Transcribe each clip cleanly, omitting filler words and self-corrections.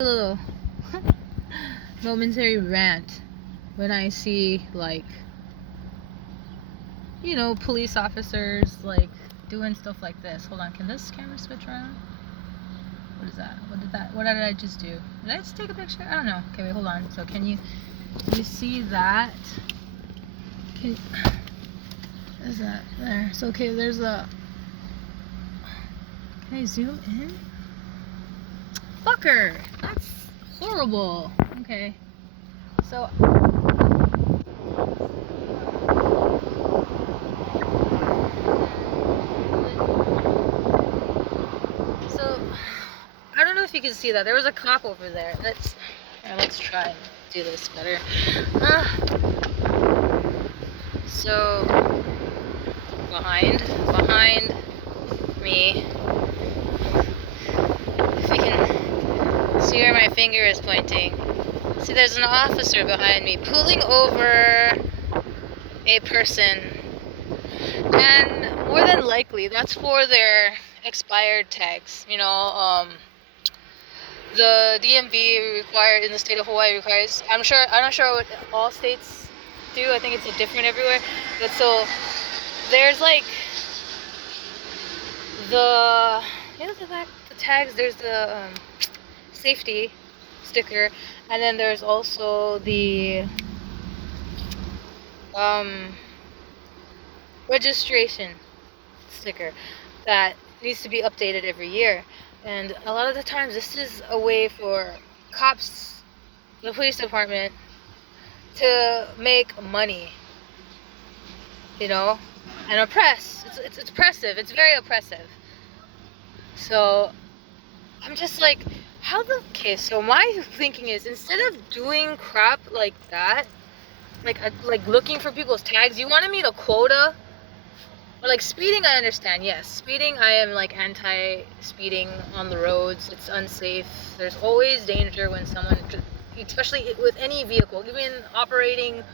A little momentary rant when I see, like, you know, police officers like doing stuff like this. Hold on, can this camera switch around? What is that? What did I just do? Did I just take a picture? I don't know. Okay, wait, hold on. So can you see that? Is that there? So okay, there's a, can I zoom in? Fucker! That's horrible. Okay. So I don't know if you can see that. There was a cop over there. Let's try and do this better. So behind me, if you can see where my finger is pointing. See, there's an officer behind me pulling over a person, and more than likely that's for their expired tags. You know, the DMV required in the state of Hawaii requires. I'm not sure what all states do. I think it's different everywhere. But so there's like the tags. There's the safety sticker, and then there's also the registration sticker that needs to be updated every year. And a lot of the times this is a way for cops, the police department, to make money, you know, and oppress. It's oppressive. It's very oppressive. So I'm just like, so my thinking is, instead of doing crap like that, like looking for people's tags, you wanted me to quota. Or like speeding, I understand. Yes, speeding, I am like anti-speeding on the roads. It's unsafe. There's always danger when someone, especially with any vehicle, even operating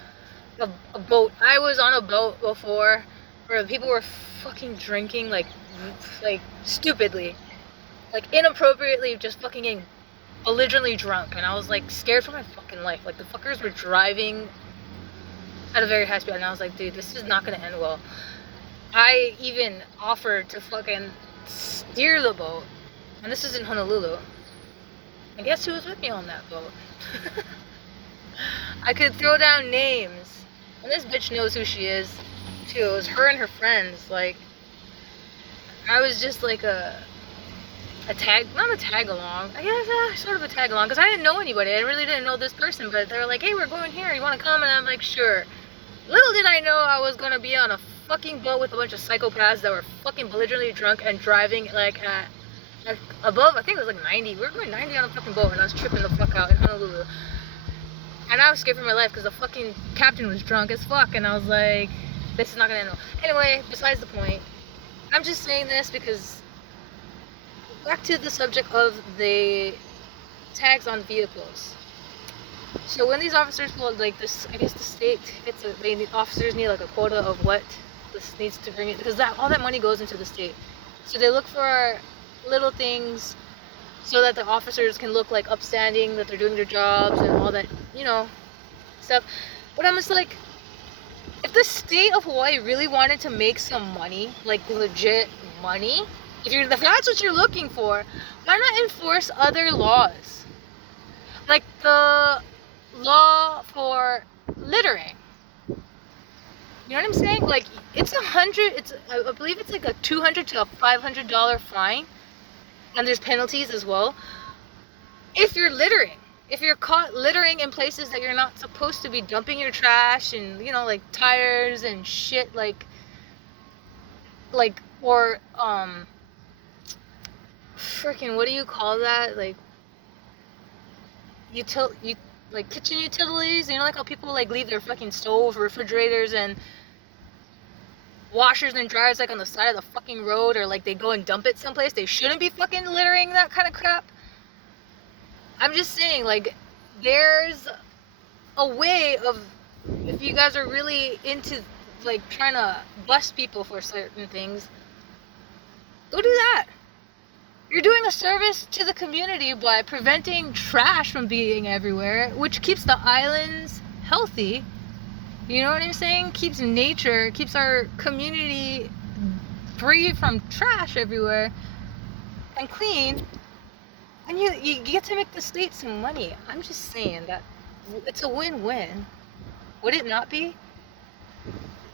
a boat. I was on a boat before where people were fucking drinking like stupidly, like inappropriately, just fucking getting belligerently drunk, and I was like scared for my fucking life. Like the fuckers were driving at a very high speed, and I was like, dude, this is not gonna end well. I even offered to fucking steer the boat, and this is in Honolulu. And guess who was with me on that boat? I could throw down names, and this bitch knows who she is too. It was her and her friends. Like, I was just like not a tag along. I guess sort of a tag along, because I didn't know anybody. I really didn't know this person, but they were like, hey, we're going here. You want to come? And I'm like, sure. Little did I know I was gonna be on a fucking boat with a bunch of psychopaths that were fucking belligerently drunk and driving like at above, I think it was like 90. We were going 90 on a fucking boat, and I was tripping the fuck out in Honolulu. And I was scared for my life because the fucking captain was drunk as fuck, and I was like, this is not gonna end well. Anyway, besides the point, I'm just saying this because back to the subject of the tags on vehicles. So when these officers pull, like this, I guess the state, the officers need like a quota of what this needs to bring in, because all that money goes into the state. So they look for little things so that the officers can look like upstanding, that they're doing their jobs and all that, you know, stuff. But I'm just like, if the state of Hawaii really wanted to make some money, like legit money, if that's what you're looking for, why not enforce other laws? Like the law for littering. You know what I'm saying? Like, I believe it's like a $200 to a $500 fine, and there's penalties as well if you're littering. If you're caught littering in places that you're not supposed to be dumping your trash, and, you know, like tires and shit, or freaking, what do you call that? Like like kitchen utilities, you know, like how people like leave their fucking stove, refrigerators, and washers and dryers like on the side of the fucking road, or like they go and dump it someplace. They shouldn't be fucking littering that kind of crap. I'm just saying, like, there's a way of, if you guys are really into like trying to bust people for certain things, go do that. You're doing a service to the community by preventing trash from being everywhere, which keeps the islands healthy. You know what I'm saying? Keeps nature, keeps our community free from trash everywhere and clean. And you get to make the state some money. I'm just saying that it's a win-win. Would it not be?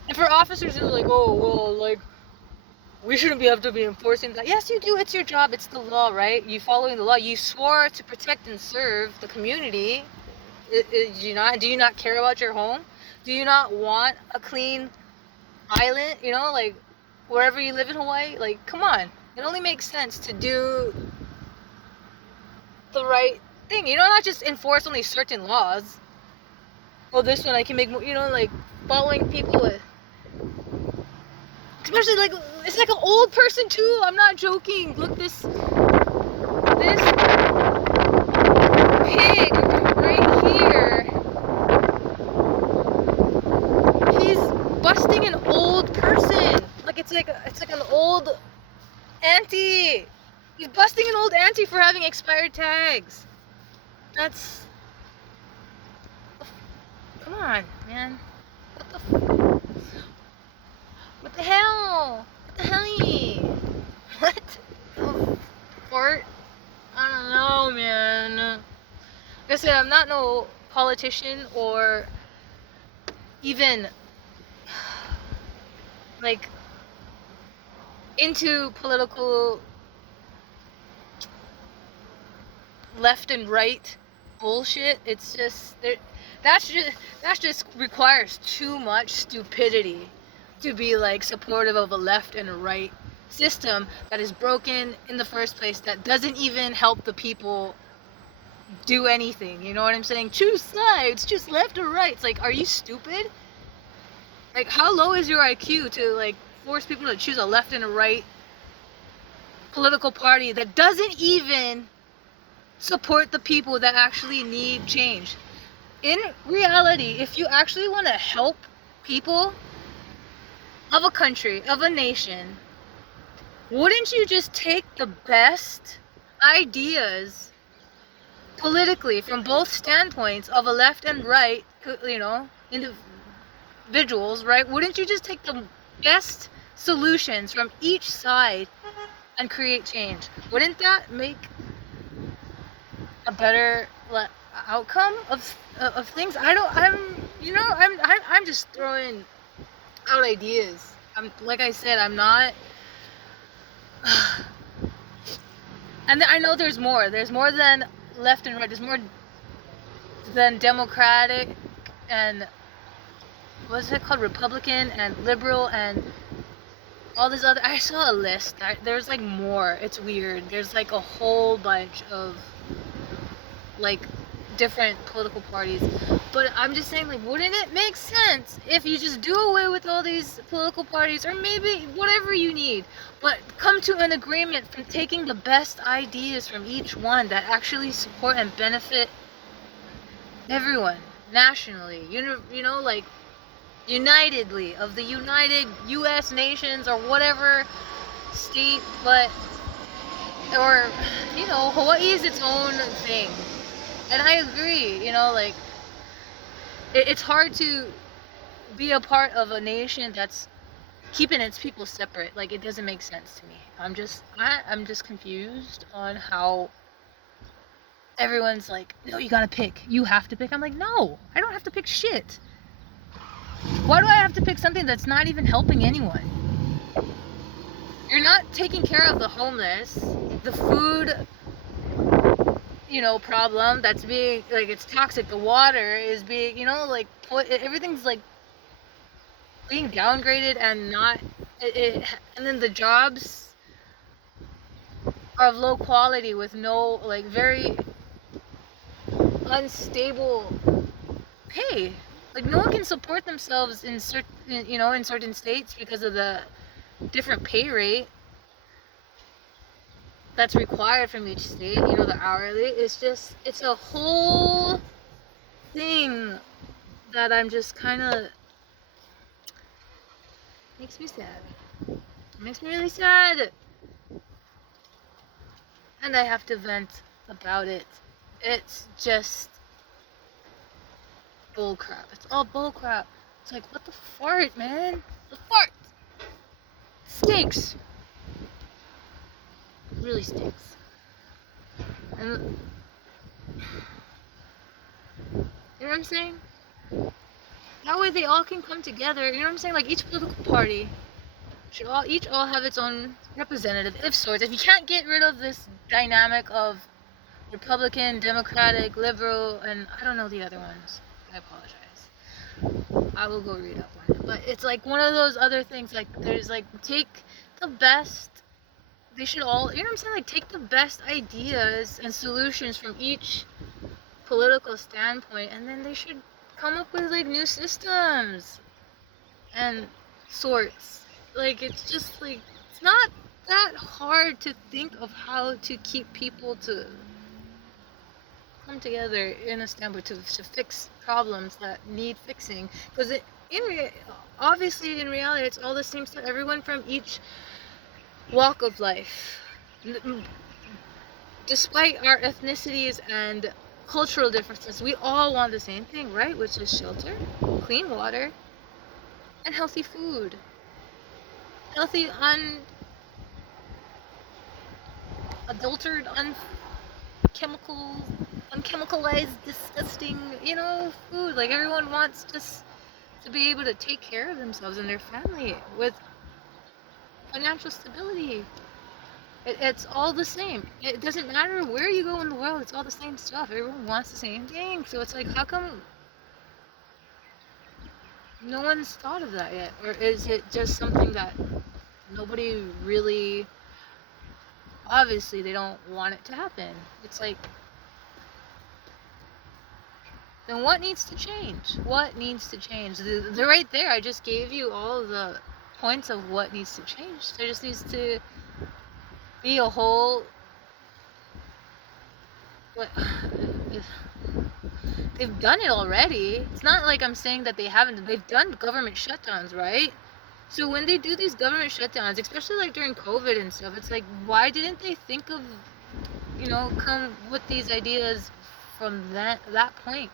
And for officers who are like, oh, well, like, we shouldn't have to be enforcing that. Yes, you do. It's your job. It's the law, right? You following the law. You swore to protect and serve the community. Do you not? Do you not care about your home? Do you not want a clean island? You know, like wherever you live in Hawaii. Like, come on. It only makes sense to do the right thing. You know, not just enforce only certain laws. Oh, this one I can make. You know, like following people with. Especially like it's like an old person too. I'm not joking. Look, this pig right here. He's busting an old person. Like it's like an old auntie. He's busting an old auntie for having expired tags. That's. Come on, man. What the hell? What the hell? What? Oh, fart? I don't know, man. Like I said, I'm not no politician or even like into political left and right bullshit. It's just that just requires too much stupidity to be like supportive of a left and a right system that is broken in the first place, that doesn't even help the people do anything. You know what I'm saying? Choose sides, choose left or right. It's like, are you stupid? Like, how low is your IQ to like force people to choose a left and a right political party that doesn't even support the people that actually need change? In reality, if you actually want to help people of a country, of a nation, wouldn't you just take the best ideas politically from both standpoints of a left and right, you know, individuals, right? Wouldn't you just take the best solutions from each side and create change? Wouldn't that make a better outcome of things? I'm just throwing out ideas. Like I said, I'm not. And I know there's more. There's more than left and right. There's more than Democratic and what's it called, Republican and liberal and all this other. I saw a list. There's like more. It's weird. There's like a whole bunch of like different political parties. But I'm just saying, like, wouldn't it make sense if you just do away with all these political parties, or maybe whatever you need, but come to an agreement from taking the best ideas from each one that actually support and benefit everyone nationally, you know, like unitedly, of the United US nations or whatever state, but, or, you know, Hawaii is its own thing. And I agree, you know, like, it's hard to be a part of a nation that's keeping its people separate. Like, it doesn't make sense to me. I'm just confused on how everyone's like, no, you gotta pick. You have to pick. I'm like, no, I don't have to pick shit. Why do I have to pick something that's not even helping anyone? You're not taking care of the homeless, the food, you know, problem that's being, like, it's toxic. The water is being, you know, like, everything's like being downgraded and not, and then the jobs are of low quality with no, like, very unstable pay. Like, no one can support themselves in certain, you know, in certain states because of the different pay rate that's required from each state, you know, the hourly. It's a whole thing that I'm just kind of, makes me sad. It makes me really sad. and I have to vent about it. It's just bullcrap. It's all bullcrap. It's like, what the fart, man? The fart stinks. It really stinks. And you know what I'm saying? That way they all can come together. You know what I'm saying? Like each political party should each have its own representative of sorts. If you can't get rid of this dynamic of Republican, Democratic, Liberal, and I don't know the other ones. I apologize. I will go read up on it. But it's like one of those other things, like there's like take the best, they should all, you know what I'm saying? Like take the best ideas and solutions from each political standpoint, and then they should come up with like new systems and sorts. Like it's just like, it's not that hard to think of how to keep people to come together in a standpoint to fix problems that need fixing, because obviously in reality it's all the same stuff. Everyone from each walk of life, despite our ethnicities and cultural differences, we all want the same thing, right? Which is shelter, clean water, and healthy food. Healthy, unadulterated, unchemicalized, disgusting, food. Like everyone wants just to be able to take care of themselves and their family with financial stability. It's all the same. It doesn't matter where you go in the world, it's all the same stuff. Everyone wants the same thing. So it's like, how come no one's thought of that yet? Or is it just something that nobody really, obviously they don't want it to happen? It's like, then what needs to change? What needs to change? They're right there. I just gave you all the points of what needs to change. There just needs to be a whole, they've done it already. It's not like I'm saying that they haven't. They've done government shutdowns, right? So when they do these government shutdowns, especially like during COVID and stuff, it's like, why didn't they think of, come with these ideas from that point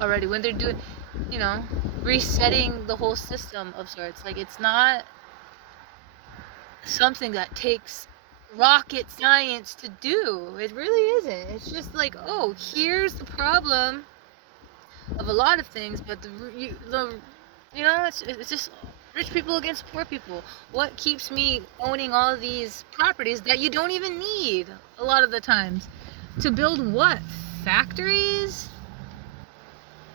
already, when they're doing, resetting the whole system of sorts? Like, it's not something that takes rocket science to do. It really isn't. It's just like, oh, here's the problem of a lot of things, but it's just rich people against poor people. What keeps me owning all these properties that you don't even need a lot of the times? To build what? Factories?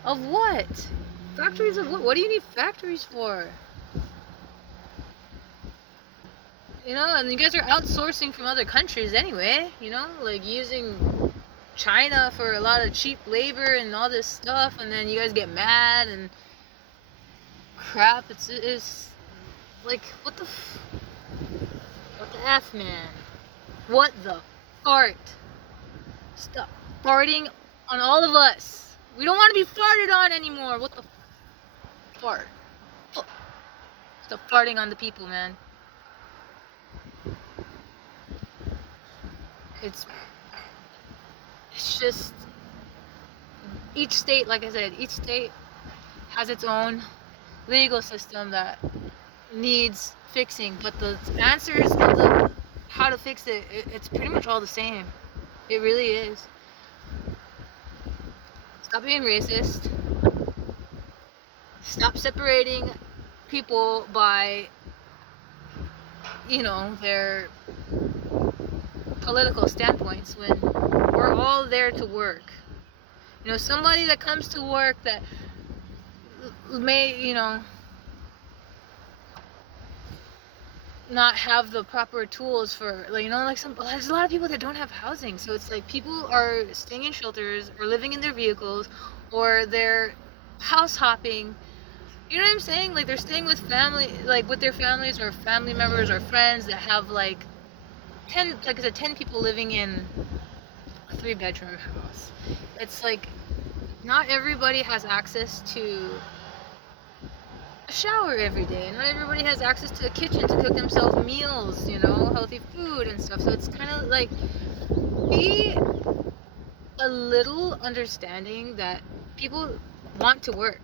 Of what? Factories of what? What do you need factories for? And you guys are outsourcing from other countries anyway, like using China for a lot of cheap labor and all this stuff, and then you guys get mad and crap. It's like, what the F, man? What the fart? Stop farting on all of us. We don't want to be farted on anymore. What the fart? Stop farting on the people, man. It's just, each state, like I said, each state has its own legal system that needs fixing, but the answers of how to fix it, it's pretty much all the same. It really is. Stop being racist. Stop separating people by, their political standpoints, when we're all there to work. Somebody that comes to work that may, not have the proper tools for, there's a lot of people that don't have housing, so it's like people are staying in shelters or living in their vehicles, or they're house hopping. You know what I'm saying? Like, they're staying with family, like with their families or family members or friends that have 10 people living in a 3-bedroom house. It's like, not everybody has access to a shower every day. Not everybody has access to a kitchen to cook themselves meals, healthy food and stuff. So it's kind of like, be a little understanding that people want to work.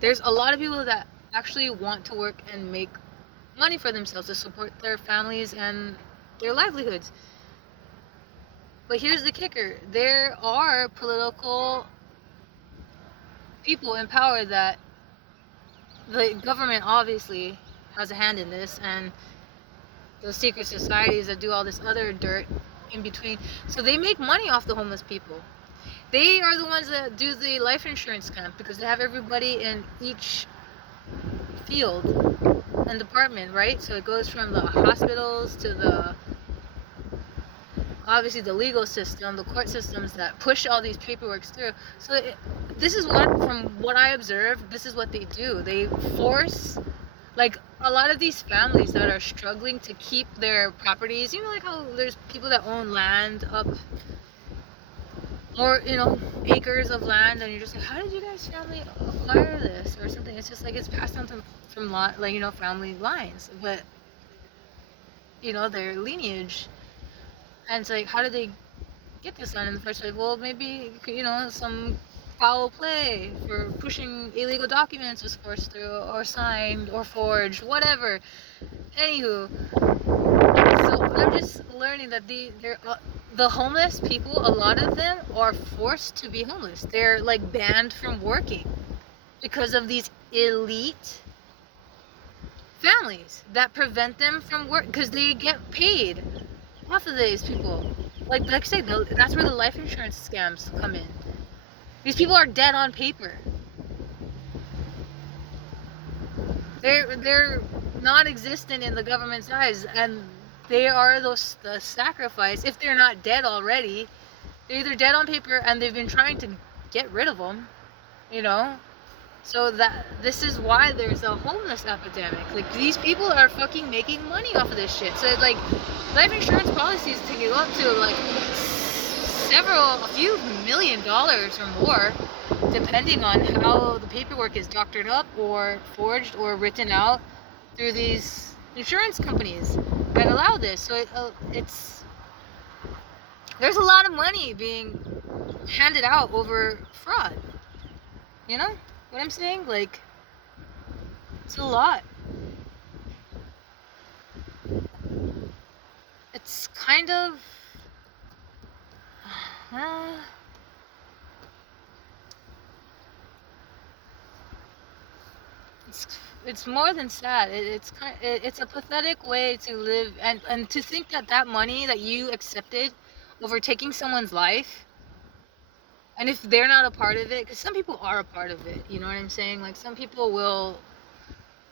There's a lot of people that actually want to work and make money for themselves to support their families and their livelihoods. But here's the kicker. There are political people in power that the government obviously has a hand in this, and those secret societies that do all this other dirt in between. So they make money off the homeless people. They are the ones that do the life insurance scam because they have everybody in each field and department, right? So it goes from the hospitals to the, obviously, the legal system, the court systems that push all these paperwork through. So this is what, from what I observed, this is what they do. They force, like, a lot of these families that are struggling to keep their properties, you know, like how there's people that own land up, or, you know, acres of land, and you're just like, how did you guys family acquire this or something? It's just like it's passed down from like, you know, family lines, but, you know, their lineage. And it's like, how did they get this land in the first place? Well, maybe, you know, some foul play for pushing illegal documents was forced through, or signed, or forged, whatever. Anywho, so I'm just learning that the homeless people, a lot of them are forced to be homeless. They're like banned from working because of these elite families that prevent them from work because they get paid off of these people. Like I said, that's where the life insurance scams come in. These people are dead on paper. They're non-existent in the government's eyes, and they are the sacrifice. If they're not dead already, they're either dead on paper and they've been trying to get rid of them, you know. So this is why there's a homeless epidemic. Like, these people are fucking making money off of this shit. So like, life insurance policies to go up to like a few $1 million or more, depending on how the paperwork is doctored up or forged or written out through these insurance companies that allow this. So there's a lot of money being handed out over fraud. You know what I'm saying? Like, it's a lot. It's kind of it's more than sad. It's a pathetic way to live, and to think that money that you accepted over taking someone's life, and if they're not a part of it, because some people are a part of it, you know what I'm saying? Like, some people will,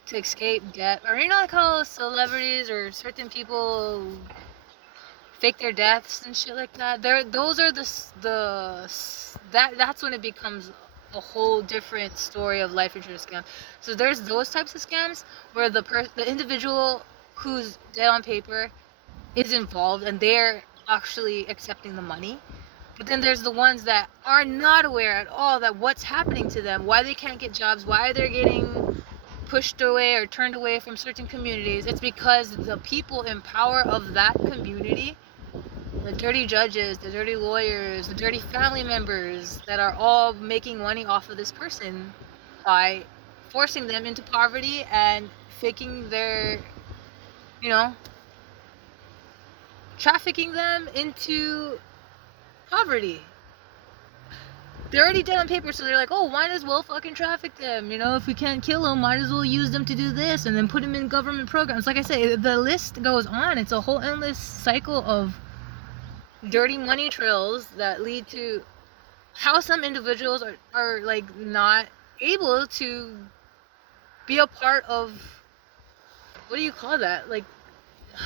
to escape death, or you know, like how celebrities or certain people fake their deaths and shit like that. Those are that's when it becomes a whole different story of life insurance scam. So there's those types of scams where the individual who's dead on paper is involved and they're actually accepting the money. But then there's the ones that are not aware at all that what's happening to them, why they can't get jobs, why they're getting pushed away or turned away from certain communities. It's because the people in power of that community, the dirty judges, the dirty lawyers, the dirty family members that are all making money off of this person by forcing them into poverty and faking their, you know, trafficking them into poverty. They're already dead on paper, so they're like, oh, might as well fucking traffic them. You know, if we can't kill them, might as well use them to do this, and then put them in government programs. Like I say, the list goes on. It's a whole endless cycle of dirty money trails that lead to how some individuals are like not able to be a part of, what do you call that? Like,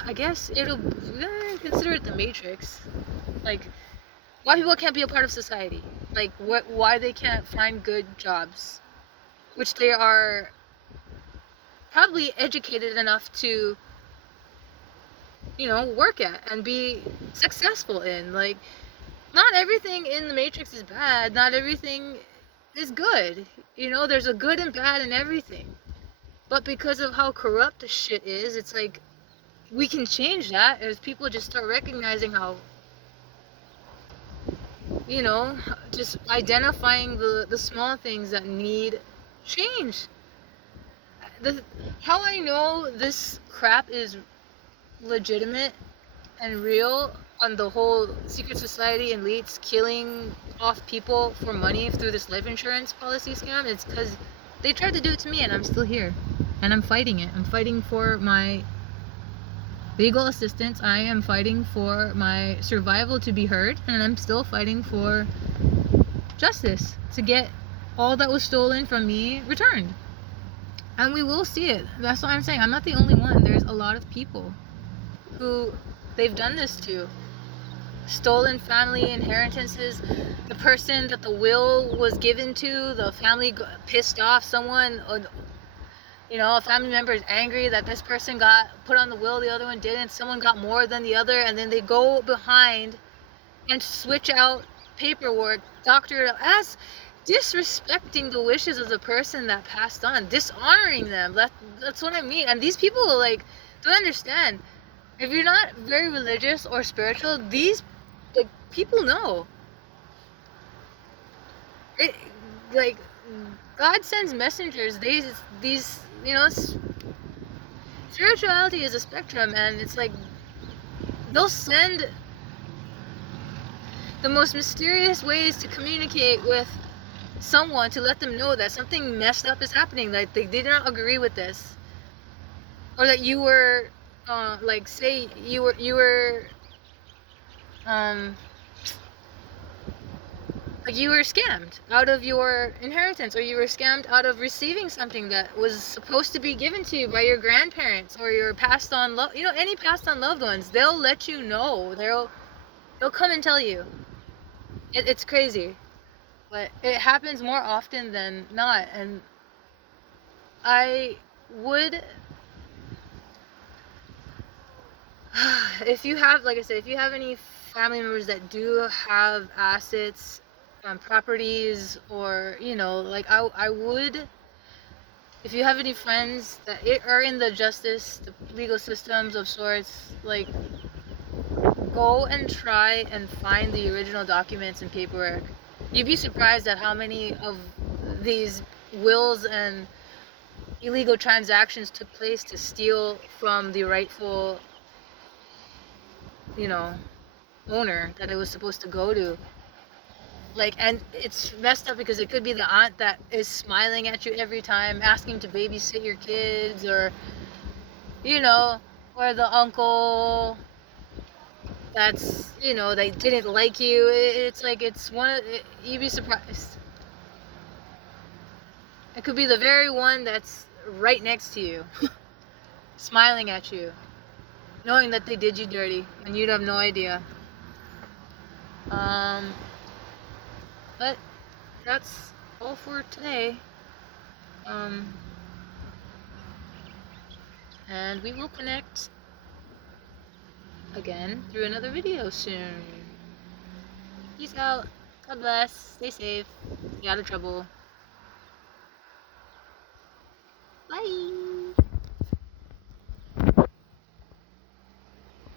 I guess consider it the Matrix. Like, why people can't be a part of society, like why they can't find good jobs, which they are probably educated enough to, you know, work at and be successful in. Like, not everything in the Matrix is bad, not everything is good, you know, there's a good and bad in everything. But because of how corrupt the shit is, it's like, we can change that if people just start recognizing how you know, just identifying the small things that need change. How I know this crap is legitimate and real on the whole secret society and elites killing off people for money through this life insurance policy scam, it's because they tried to do it to me and I'm still here. And I'm fighting it. I'm fighting for my legal assistance. I am fighting for my survival to be heard. And I'm still fighting for justice to get all that was stolen from me returned. And we will see it. That's what I'm saying. I'm not the only one. There's a lot of people who they've done this to. Stolen family inheritances. The person that the will was given to, the family pissed off someone, a family member is angry that this person got put on the will, the other one didn't, someone got more than the other, and then they go behind and switch out paperwork, doctor, as disrespecting the wishes of the person that passed on, dishonoring them. That's what I mean. And these people don't understand. If you're not very religious or spiritual, these people know. God sends messengers. These spirituality is a spectrum, and it's like they'll send the most mysterious ways to communicate with someone to let them know that something messed up is happening, like they did not agree with this, or that you were say you were you were scammed out of your inheritance, or you were scammed out of receiving something that was supposed to be given to you by your grandparents or your passed on any passed on loved ones. They'll let you know. They'll come and tell you. It's crazy, but it happens more often than not. And I would, if you have, like I said, if you have any family members that do have assets, properties, or I would, if you have any friends that are in the legal systems of sorts, go and try and find the original documents and paperwork. You'd be surprised at how many of these wills and illegal transactions took place to steal from the rightful owner that it was supposed to go to. And it's messed up because it could be the aunt that is smiling at you every time, asking to babysit your kids, or or the uncle that's they didn't like you. It's you'd be surprised. It could be the very one that's right next to you smiling at you, knowing that they did you dirty and you'd have no idea. But that's all for today. And we will connect again through another video soon. Peace out. God bless. Stay safe. Stay out of trouble. Bye.